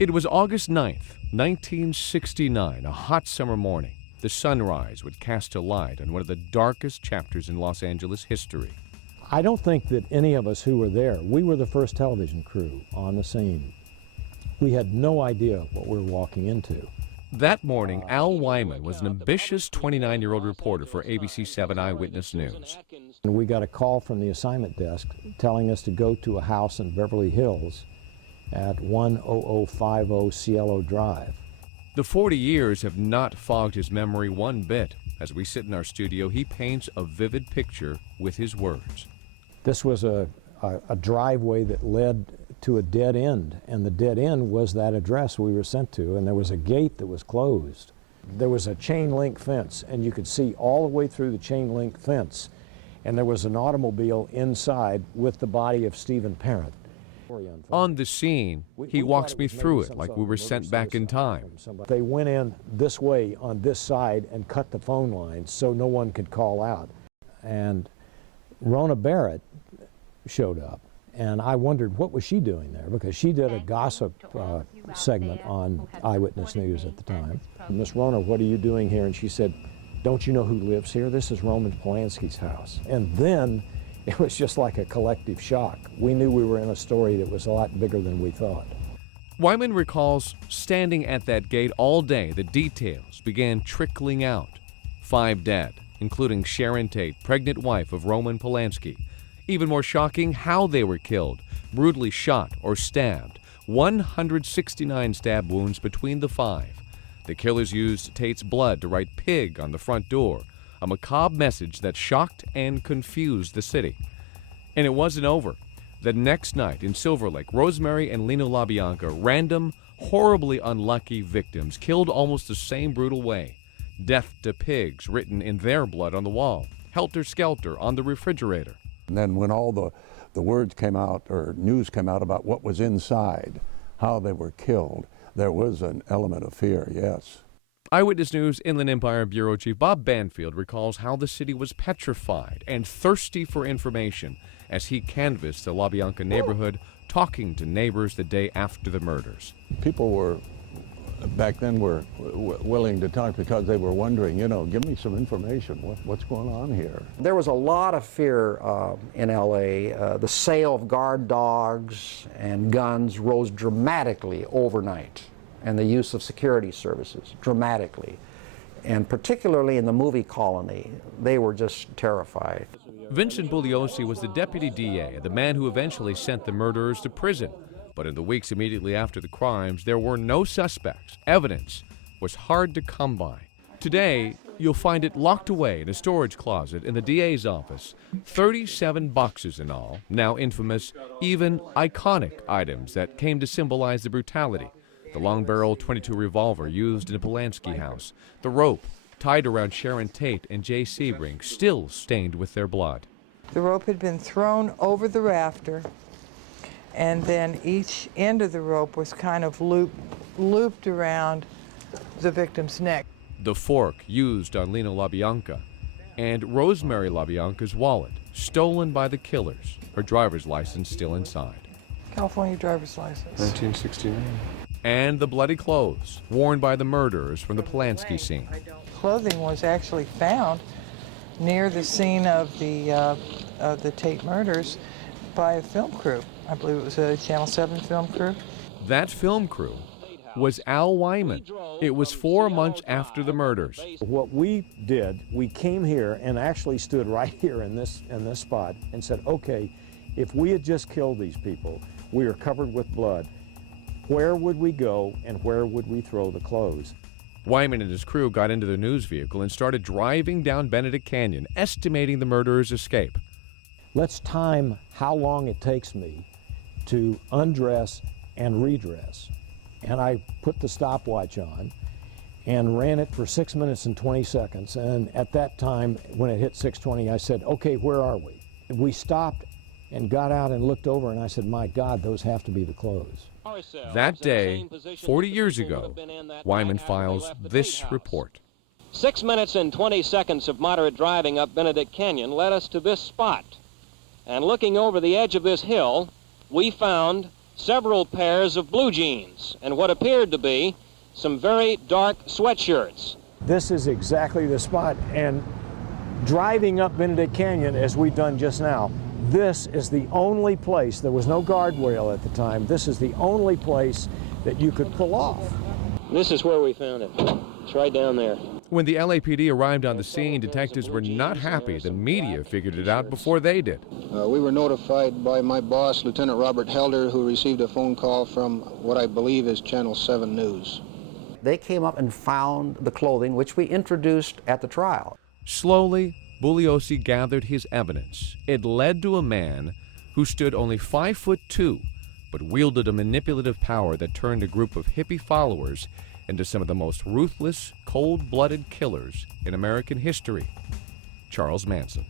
It was August 9th, 1969, a hot summer morning. The sunrise would cast a light on one of the darkest chapters in Los Angeles history. I don't think that any of us who were there, we were the first television crew on the scene. We had no idea what we were walking into. That morning, Al Wyman was an ambitious 29-year-old reporter for ABC7 Eyewitness News. And we got a call from the assignment desk telling us to go to a house in Beverly Hills at 10050 Cielo Drive. The 40 years have not fogged his memory one bit. As we sit in our studio, he paints a vivid picture with his words. This was a driveway that led to a dead end, and the dead end was that address we were sent to, and there was a gate that was closed. There was a chain link fence, and you could see all the way through the chain link fence, and there was an automobile inside with the body of Stephen Parent. On the scene, he walks me through it like we were sent back in time. They went in this way on this side and cut the phone lines so no one could call out. And Rona Barrett showed up, and I wondered what was she doing there, because she did a gossip segment on Eyewitness News at the time. Miss Rona, what are you doing here? And she said, don't you know who lives here? This is Roman Polanski's house. And then it was just like a collective shock. We knew we were in a story that was a lot bigger than we thought. Wyman recalls standing at that gate all day. The details began trickling out. 5 dead, including Sharon Tate, pregnant wife of Roman Polanski. Even more shocking, how they were killed, brutally shot or stabbed. 169 stab wounds between the 5. The killers used Tate's blood to write "pig" on the front door, a macabre message that shocked and confused the city. And it wasn't over. The next night in Silver Lake, Rosemary and Lino LaBianca, random, horribly unlucky victims, killed almost the same brutal way. Death to pigs written in their blood on the wall, helter-skelter on the refrigerator. And then when all the words came out, or news came out about what was inside, how they were killed, there was an element of fear, yes. Eyewitness News Inland Empire Bureau Chief Bob Banfield recalls how the city was petrified and thirsty for information as he canvassed the LaBianca neighborhood, talking to neighbors the day after the murders. People were, back then, were willing to talk because they were wondering, you know, give me some information. What's going on here? There was a lot of fear in L.A. The sale of guard dogs and guns rose dramatically overnight, and the use of security services dramatically. And particularly in the movie colony, they were just terrified. Vincent Bugliosi was the deputy DA, the man who eventually sent the murderers to prison. But in the weeks immediately after the crimes, there were no suspects. Evidence was hard to come by. Today, you'll find it locked away in a storage closet in the DA's office. 37 boxes in all, now infamous, even iconic items that came to symbolize the brutality. The long-barrel .22 revolver used in the Polanski house. The rope tied around Sharon Tate and Jay Sebring, still stained with their blood. The rope had been thrown over the rafter, and then each end of the rope was kind of looped around the victim's neck. The fork used on Lino LaBianca, and Rosemary LaBianca's wallet, stolen by the killers, her driver's license still inside. California driver's license. 1969. And the bloody clothes worn by the murderers from the Polanski scene. Clothing was actually found near the scene of the Tate murders by a film crew. I believe it was a Channel 7 film crew. That film crew was Al Wyman. It was 4 months after the murders. What we did, we came here and actually stood right here in this spot and said, okay, if we had just killed these people, we are covered with blood, where would we go and where would we throw the clothes? Wyman and his crew got into their news vehicle and started driving down Benedict Canyon, estimating the murderers' escape. Let's time how long it takes me to undress and redress. And I put the stopwatch on and ran it for 6 minutes and 20 seconds. And at that time, when it hit 6:20, I said, okay, where are we? We stopped and got out and looked over, and I said, my God, those have to be the clothes. That day, 40 years ago, Wyman files this report. 6 minutes and 20 seconds of moderate driving up Benedict Canyon led us to this spot. And looking over the edge of this hill, we found several pairs of blue jeans and what appeared to be some very dark sweatshirts. This is exactly the spot, and driving up Benedict Canyon as we've done just now, this is the only place, there was no guardrail at the time, this is the only place that you could pull off. This is where we found it. It's right down there. When the LAPD arrived on the scene, detectives were not happy the media figured it out before they did. We were notified by my boss, Lieutenant Robert Helder, who received a phone call from what I believe is Channel 7 News. They came up and found the clothing, which we introduced at the trial. Slowly, Bugliosi gathered his evidence. It led to a man who stood only 5'2", but wielded a manipulative power that turned a group of hippie followers into some of the most ruthless, cold-blooded killers in American history, Charles Manson.